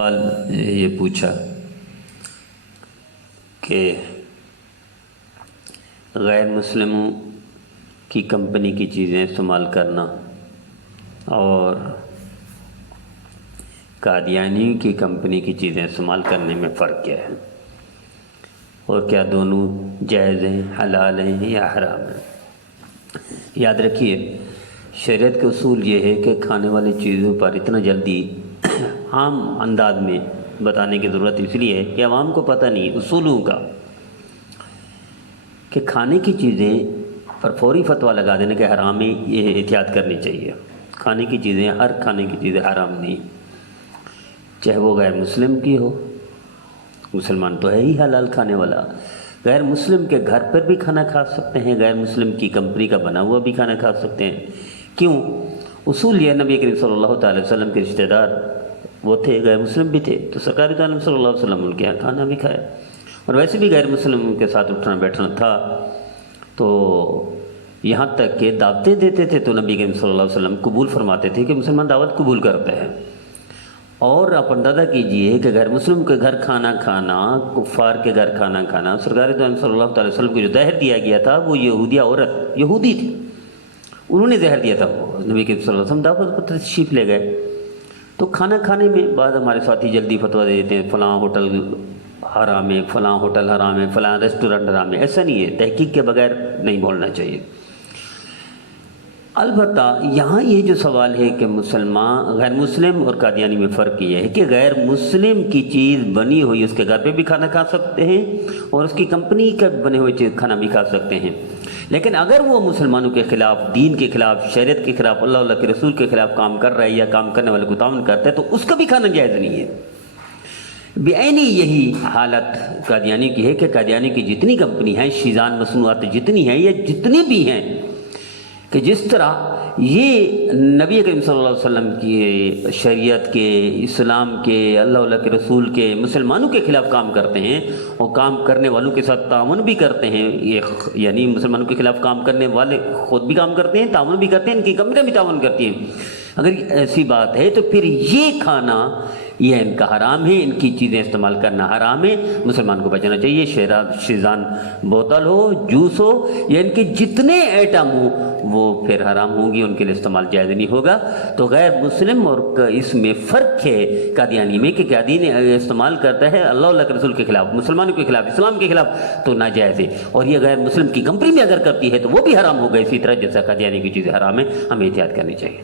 سوال یہ پوچھا کہ غیر مسلموں کی کمپنی کی چیزیں استعمال کرنا اور قادیانی کی کمپنی کی چیزیں استعمال کرنے میں فرق کیا ہے، اور کیا دونوں جائز ہیں، حلال ہیں یا حرام ہیں۔ یاد رکھیے، شریعت کا اصول یہ ہے کہ کھانے والی چیزوں پر اتنا جلدی عام انداز میں بتانے کی ضرورت اس لیے ہے کہ عوام کو پتہ نہیں اصولوں کا، کہ کھانے کی چیزیں پر فوری فتویٰ لگا دینے کے حرام ہے، یہ احتیاط کرنی چاہیے۔ کھانے کی چیزیں، ہر کھانے کی چیزیں حرام نہیں، چاہے وہ غیر مسلم کی ہو، مسلمان تو ہے ہی حلال کھانے والا، غیر مسلم کے گھر پر بھی کھانا کھا سکتے ہیں، غیر مسلم کی کمپنی کا بنا ہوا بھی کھانا کھا سکتے ہیں۔ کیوں؟ اصول یہ نبی کریم صلی اللہ تعالی وسلم کے رشتہ دار وہ تھے، غیر مسلم بھی تھے، تو سرکار دو عالم صلی اللہ علیہ وسلم ان کے یہاں کھانا بھی کھایا، اور ویسے بھی غیر مسلم کے ساتھ اٹھنا بیٹھنا تھا، تو یہاں تک کہ دعوتیں دیتے تھے تو نبی کریم صلی اللہ علیہ وسلم قبول فرماتے تھے کہ مسلمان دعوت قبول کرتے ہیں۔ اور آپ اندازہ کیجئے کہ غیر مسلم کے گھر کھانا کھانا، کفار کے گھر کھانا کھانا، سرکار دو عالم صلی اللہ تعالی وسلم کو جو زہر دیا گیا تھا وہ یہودیہ عورت، یہودی تھی، انہوں نے زہر دیا تھا، وہ نبی کریم صلی اللہ علیہ وسلم دعوت پر تشریف لے گئے۔ تو کھانا کھانے میں بعض ہمارے ساتھی جلدی فتویٰ دے دیتے ہیں، فلاں ہوٹل حرام ہے، فلاں ہوٹل حرام ہے، فلاں ریسٹورنٹ حرام ہے۔ ایسا نہیں ہے، تحقیق کے بغیر نہیں بولنا چاہیے۔ البتہ یہاں یہ جو سوال ہے کہ مسلمان، غیر مسلم اور قادیانی میں فرق یہ ہے کہ غیر مسلم کی چیز بنی ہوئی اس کے گھر پہ بھی کھانا کھا سکتے ہیں، اور اس کی کمپنی کا بنے ہوئے چیز کھانا بھی کھا سکتے ہیں، لیکن اگر وہ مسلمانوں کے خلاف، دین کے خلاف، شریعت کے خلاف، اللہ کے رسول کے خلاف کام کر رہا ہے یا کام کرنے والے کو تعاون کرتا ہے تو اس کا بھی کھانا جائز نہیں ہے۔ بعینی یہی حالت قادیانی کی ہے کہ قادیانی کی جتنی کمپنی ہیں، شیزان مصنوعات جتنی ہیں یا جتنی بھی ہیں، کہ جس طرح یہ نبی کریم صلی اللہ علیہ وسلم کی شریعت کے، اسلام کے، اللہ کے رسول کے، مسلمانوں کے خلاف کام کرتے ہیں اور کام کرنے والوں کے ساتھ تعاون بھی کرتے ہیں، یہ یعنی مسلمانوں کے خلاف کام کرنے والے خود بھی کام کرتے ہیں، تعاون بھی کرتے ہیں، ان کی کمپنیاں بھی تعاون کرتی ہیں، اگر ایسی بات ہے تو پھر یہ کھانا یہ ان کا حرام ہے، ان کی چیزیں استعمال کرنا حرام ہے، مسلمان کو بچنا چاہیے۔ شیزان بوتل ہو، جوس ہو، یا ان کے جتنے ایٹم ہوں وہ پھر حرام ہوں گی، ان کے لیے استعمال جائز نہیں ہوگا۔ تو غیر مسلم اور اس میں فرق ہے قادیانی میں، کہ قادیانی استعمال کرتا ہے اللہ کے رسول کے خلاف، مسلمانوں کے خلاف، اسلام کے خلاف، تو ناجائز ہے، اور یہ غیر مسلم کی کمپنی میں اگر کرتی ہے تو وہ بھی حرام ہوگا، اسی طرح جیسا قادیانی کی چیزیں حرام ہے، ہمیں احتیاط کرنی چاہیے۔